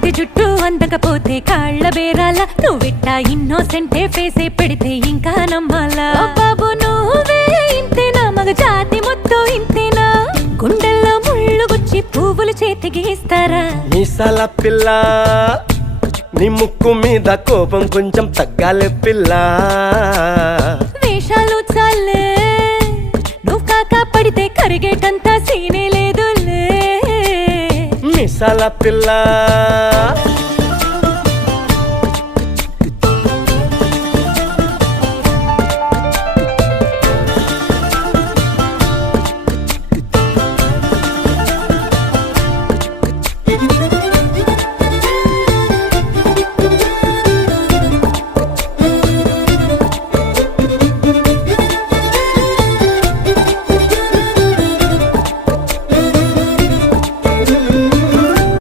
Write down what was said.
పడితే జుట్టు అందకపోతే కాళ్ళ బేరాల నువ్విట్టా ఇన్నోసెంటే ఫేసే పెడితే ఇంకా నమ్మాలా బాబు నువ్వే ఇంతేనా మగ జాతి మొత్తం ఇంతేనా గుండెల్లో ముళ్ళు గుచ్చి పువ్వులు చేతికి ఇస్తారా మీసాల పిల్ల నీ ముక్కు మీద కోపం కొంచెం తగ్గాలే పిల్ల వేషాలు చాలే నువ్వు కాకా పడితే కరిగేటంతా సీనే లేదులే మీసాల పిల్ల